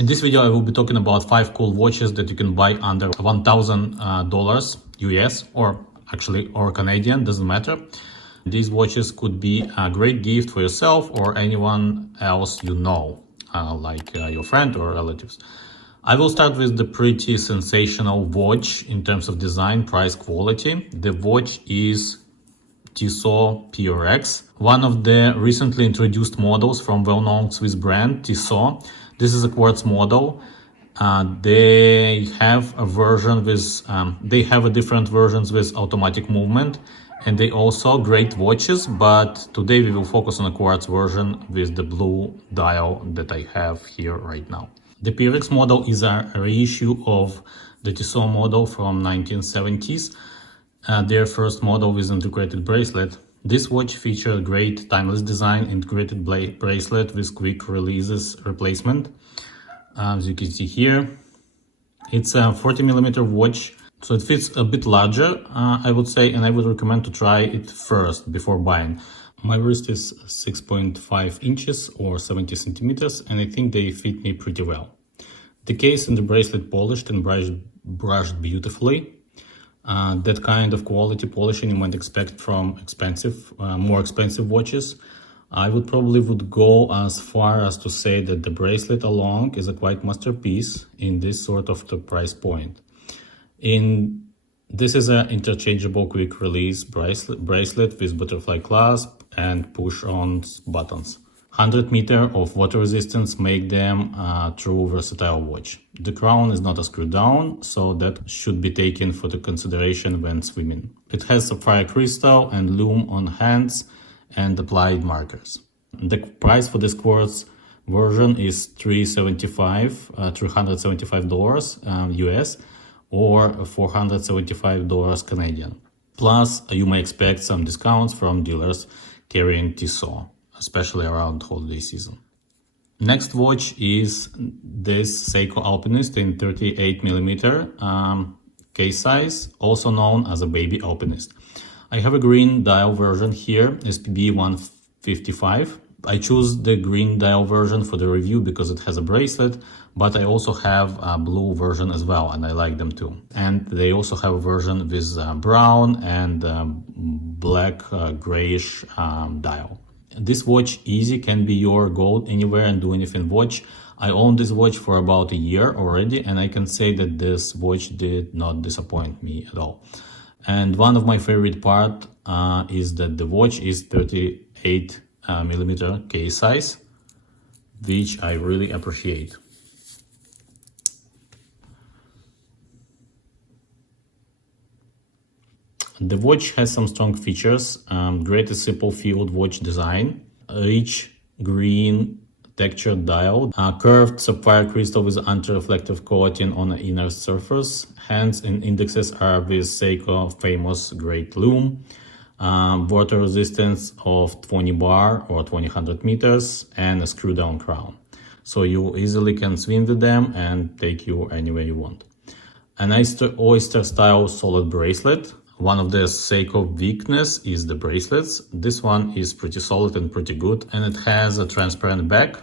In this video, I will be talking about 5 cool watches that you can buy under $1,000 US or Canadian, doesn't matter. These watches could be a great gift for yourself or anyone else you know, like your friend or relatives. I will start with the pretty sensational watch in terms of design, price, quality. The watch is Tissot PRX, one of the recently introduced models from well-known Swiss brand Tissot. This is a quartz model. They have a version with, different versions with automatic movement, and they also great watches, but today we will focus on a quartz version with the blue dial that I have here right now. The PRX model is a reissue of the Tissot model from 1970s, their first model with integrated bracelet. This watch featured great timeless design, integrated bracelet with quick releases replacement. As you can see here, it's a 40mm watch, so it fits a bit larger, I would say, and I would recommend to try it first before buying. My wrist is 6.5 inches or 70 centimeters, and I think they fit me pretty well. The case and the bracelet polished and brushed beautifully. That kind of quality polishing you might expect from more expensive watches. I would probably go as far as to say that the bracelet alone is a quite masterpiece in this sort of the price point. This is an interchangeable quick release bracelet with butterfly clasp and push-on buttons. 100 meters of water resistance make them a true versatile watch. The crown is not a screw down, so that should be taken for the consideration when swimming. It has sapphire crystal and lume on hands and applied markers. The price for this quartz version is $375 US or $475 Canadian. Plus, you may expect some discounts from dealers carrying Tissot, especially around holiday season. Next watch is this Seiko Alpinist in 38mm case size, also known as a Baby Alpinist. I have a green dial version here, SPB155. I choose the green dial version for the review because it has a bracelet, but I also have a blue version as well, and I like them too. And they also have a version with brown and black grayish dial. This watch easy can be your go anywhere and do anything watch. I own this watch for about a year already, and I can say that this watch did not disappoint me at all. And one of my favorite part is that the watch is 38mm case size, which I really appreciate. The watch has some strong features, great simple field watch design, rich green textured dial, curved sapphire crystal with anti-reflective coating on the inner surface. Hands and indexes are with Seiko famous great lume, water resistance of 20 bar or 200 meters, and a screw down crown. So you easily can swim with them and take you anywhere you want. An oyster style solid bracelet. One of the Seiko weakness is the bracelets. This one is pretty solid and pretty good, and it has a transparent back,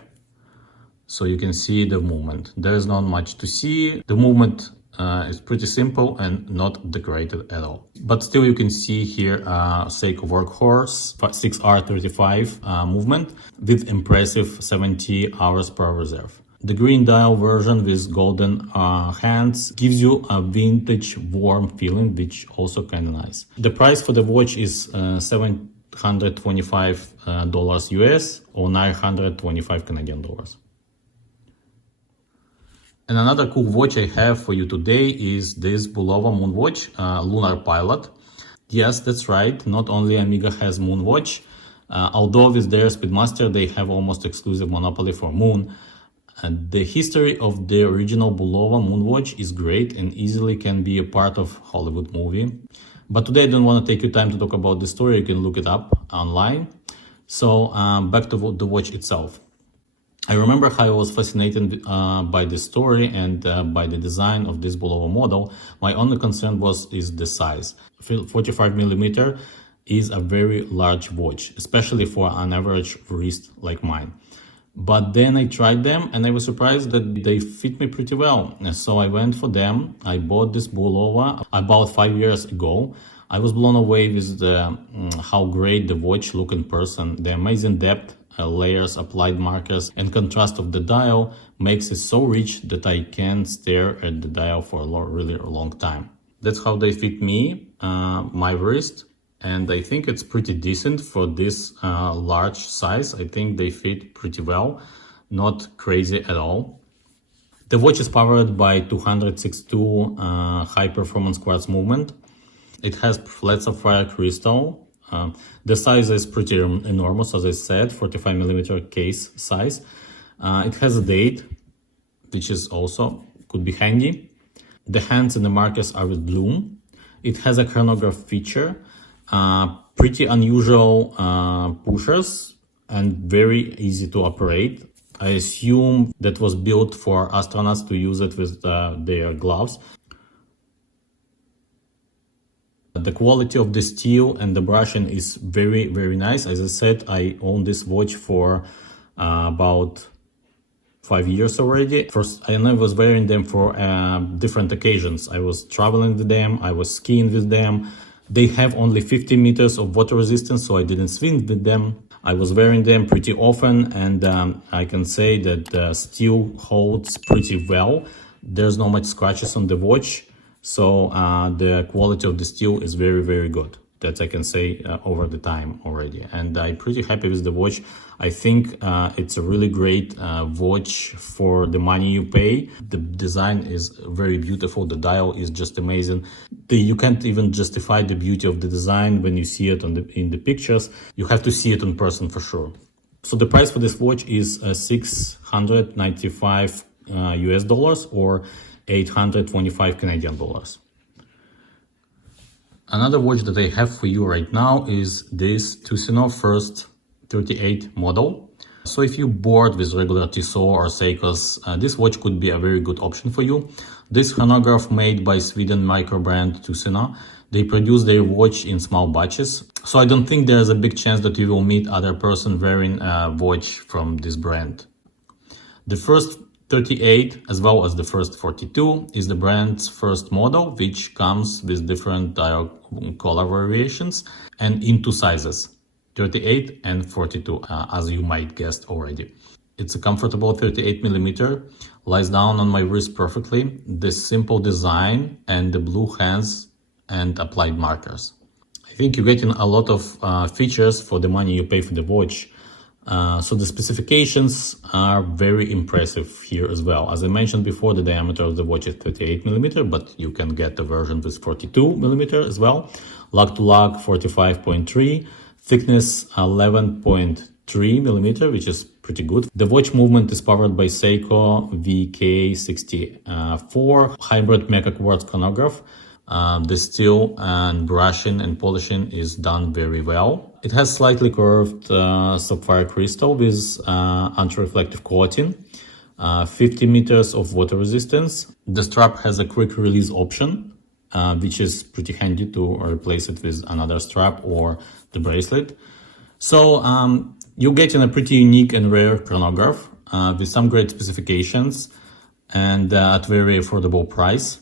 so you can see the movement. There is not much to see. The movement is pretty simple and not decorated at all. But still you can see here Seiko workhorse 6R35 movement with impressive 70 hours per reserve. The green dial version with golden hands gives you a vintage warm feeling, which also kind of nice. The price for the watch is $725 US or 925 Canadian dollars. And another cool watch I have for you today is this Bulova Moonwatch, Lunar Pilot. Yes, that's right, not only Amiga has Moonwatch, although with their Speedmaster they have almost exclusive monopoly for Moon. The history of the original Bulova Moonwatch is great and easily can be a part of Hollywood movie. But today I don't want to take your time to talk about the story, you can look it up online. So back to the watch itself. I remember how I was fascinated by the story and by the design of this Bulova model. My only concern is the size. 45mm is a very large watch, especially for an average wrist like mine. But then I tried them and I was surprised that they fit me pretty well. So I went for them. I bought this Bulova about 5 years ago. I was blown away with how great the watch look in person. The amazing depth, layers, applied markers, and contrast of the dial makes it so rich that I can stare at the dial for a really long time. That's how they fit me, my wrist, and I think it's pretty decent for this large size. I think they fit pretty well, not crazy at all. The watch is powered by 262 high performance quartz movement. It has flat sapphire crystal. The size is pretty enormous, as I said, 45mm case size. It has a date, which is also could be handy. The hands and the markers are with bloom. It has a chronograph feature, pretty unusual pushers, and very easy to operate. I assume that was built for astronauts to use it with their gloves. The quality of the steel and the brushing is very, very nice. As I said, I own this watch for about 5 years already. First, I was wearing them for different occasions. I was traveling with them, I was skiing with them. They have only 50 meters of water resistance, so I didn't swim with them. I was wearing them pretty often, and I can say that the steel holds pretty well. There's not much scratches on the watch, so the quality of the steel is very, very good. That I can say over the time already, and I'm pretty happy with the watch. I think it's a really great watch for the money you pay. The design is very beautiful. The dial is just amazing. You can't even justify the beauty of the design when you see it in the pictures. You have to see it in person for sure. So the price for this watch is $695 US dollars or 825 Canadian dollars. Another watch that I have for you right now is this Tucsona First 38 model. So if you're bored with regular Tissot or Seikos, this watch could be a very good option for you. This chronograph made by Sweden micro brand Tucsona. They produce their watch in small batches. So I don't think there's a big chance that you will meet other person wearing a watch from this brand. The first 38 as well as the first 42 is the brand's first model, which comes with different dial color variations and in two sizes, 38 and 42, as you might guess already. It's a comfortable 38mm, lies down on my wrist perfectly. This simple design and the blue hands and applied markers. I think you're getting a lot of features for the money you pay for the watch. So the specifications are very impressive here as well. As I mentioned before, the diameter of the watch is 38mm, but you can get the version with 42mm as well. Lug to lug 45.3, thickness 11.3mm, which is pretty good. The watch movement is powered by Seiko VK64 hybrid mecha quartz chronograph. The steel and brushing and polishing is done very well. It has slightly curved sapphire crystal with anti-reflective coating, 50 meters of water resistance. The strap has a quick release option, which is pretty handy to replace it with another strap or the bracelet. So you're getting a pretty unique and rare chronograph with some great specifications and at very affordable price.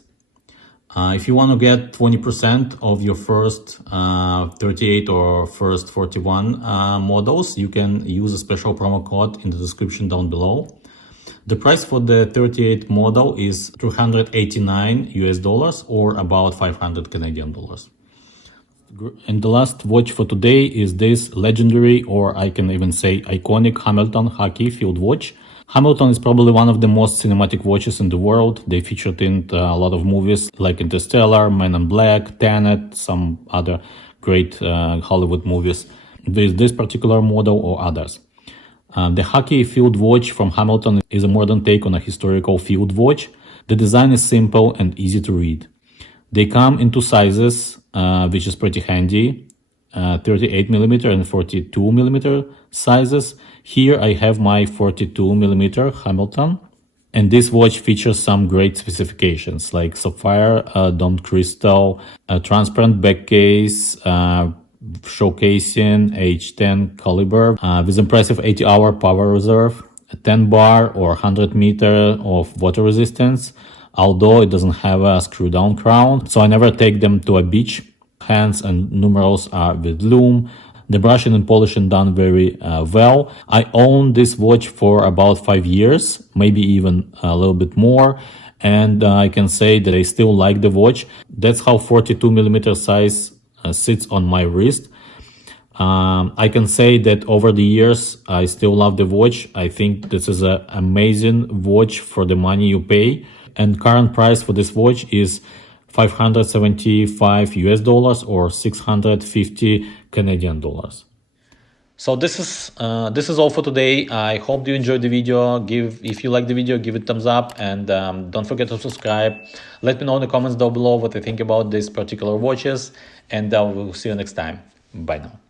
If you want to get 20% of your first 38 or first 41 models, you can use a special promo code in the description down below. The price for the 38 model is $389 US dollars or about 500 Canadian dollars. And the last watch for today is this legendary, or I can even say iconic, Hamilton Khaki field watch. Hamilton is probably one of the most cinematic watches in the world. They featured in a lot of movies like Interstellar, Men in Black, Tenet, some other great Hollywood movies with this particular model or others. The Khaki field watch from Hamilton is a modern take on a historical field watch. The design is simple and easy to read. They come in two sizes, which is pretty handy, 38mm and 42mm sizes. Here I have my 42mm Hamilton, and this watch features some great specifications like sapphire domed crystal, a transparent back case, showcasing H10 caliber with impressive 80-hour power reserve, 10 bar or 100 meter of water resistance, although it doesn't have a screw down crown. So I never take them to a beach. Hands and numerals are with loom. The brushing and polishing done very well. I own this watch for about 5 years, maybe even a little bit more. And I can say that I still like the watch. That's how 42 millimeter size sits on my wrist. I can say that over the years, I still love the watch. I think this is an amazing watch for the money you pay. And current price for this watch is $575 US or 650 Canadian dollars. So this is all for today. I hope you enjoyed the video. If you like the video, give it a thumbs up, and don't forget to subscribe. Let me know in the comments down below what you think about these particular watches, and I will see you next time. Bye now.